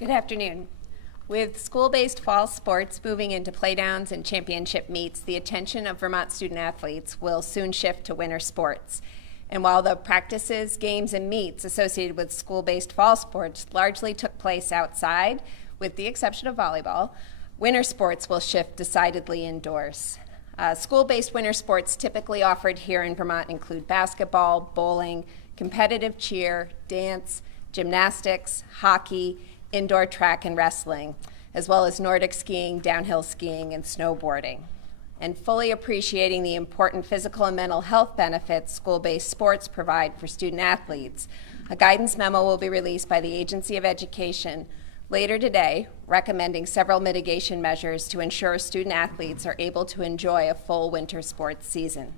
Good afternoon. With school-based fall sports moving into playdowns and championship meets, the attention of Vermont student athletes will soon shift to winter sports. And while the practices, games, and meets associated with school-based fall sports largely took place outside, with the exception of volleyball, winter sports will shift decidedly indoors. School-based winter sports typically offered here in Vermont include basketball, bowling, competitive cheer, dance, gymnastics, hockey, indoor track and wrestling, as well as Nordic skiing, downhill skiing, and snowboarding. And fully appreciating the important physical and mental health benefits school-based sports provide for student athletes, a guidance memo will be released by the Agency of Education later today, recommending several mitigation measures to ensure student athletes are able to enjoy a full winter sports season.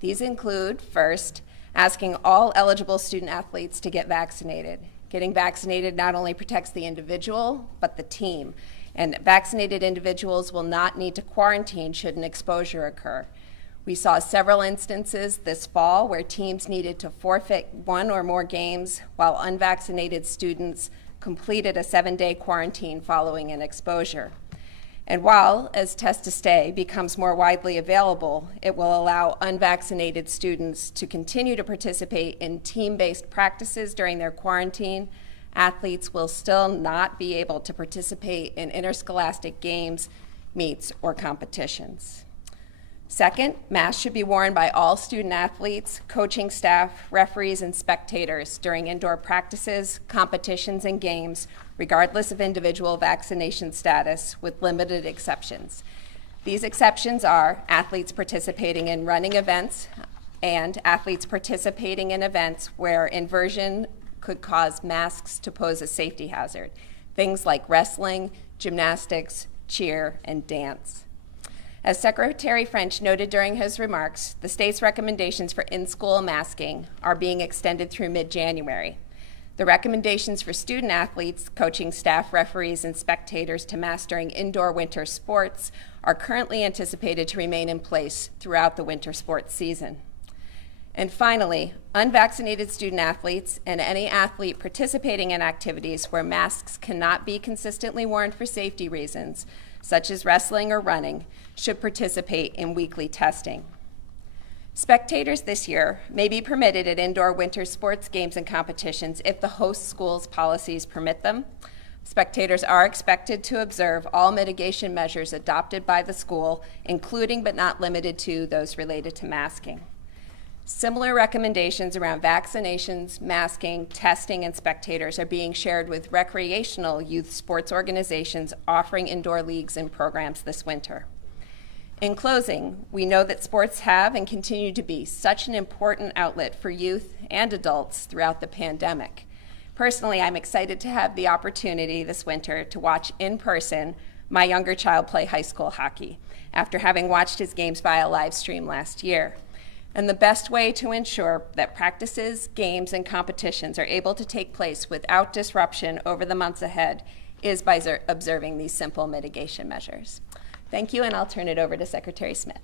These include, first, asking all eligible student athletes to get vaccinated. Getting vaccinated not only protects the individual, but the team. And vaccinated individuals will not need to quarantine should an exposure occur. We saw several instances this fall where teams needed to forfeit one or more games while unvaccinated students completed a 7-day quarantine following an exposure. And while, as Test to Stay becomes more widely available, it will allow unvaccinated students to continue to participate in team-based practices during their quarantine, athletes will still not be able to participate in interscholastic games, meets, or competitions. Second, masks should be worn by all student athletes, coaching staff, referees, and spectators during indoor practices, competitions, and games, regardless of individual vaccination status, with limited exceptions. These exceptions are athletes participating in running events and athletes participating in events where inversion could cause masks to pose a safety hazard, things like wrestling, gymnastics, cheer, and dance. As Secretary French noted during his remarks, the state's recommendations for in-school masking are being extended through mid-January. The recommendations for student athletes, coaching staff, referees, and spectators to mask during indoor winter sports are currently anticipated to remain in place throughout the winter sports season. And finally, unvaccinated student athletes and any athlete participating in activities where masks cannot be consistently worn for safety reasons, such as wrestling or running, should participate in weekly testing. Spectators this year may be permitted at indoor winter sports games and competitions if the host school's policies permit them. Spectators are expected to observe all mitigation measures adopted by the school, including but not limited to those related to masking. Similar recommendations around vaccinations, masking, testing, and spectators are being shared with recreational youth sports organizations offering indoor leagues and programs this winter. In closing, we know that sports have and continue to be such an important outlet for youth and adults throughout the pandemic. Personally, I'm excited to have the opportunity this winter to watch in person my younger child play high school hockey after having watched his games via live stream last year. And the best way to ensure that practices, games, and competitions are able to take place without disruption over the months ahead is by observing these simple mitigation measures. Thank you, and I'll turn it over to Secretary Smith.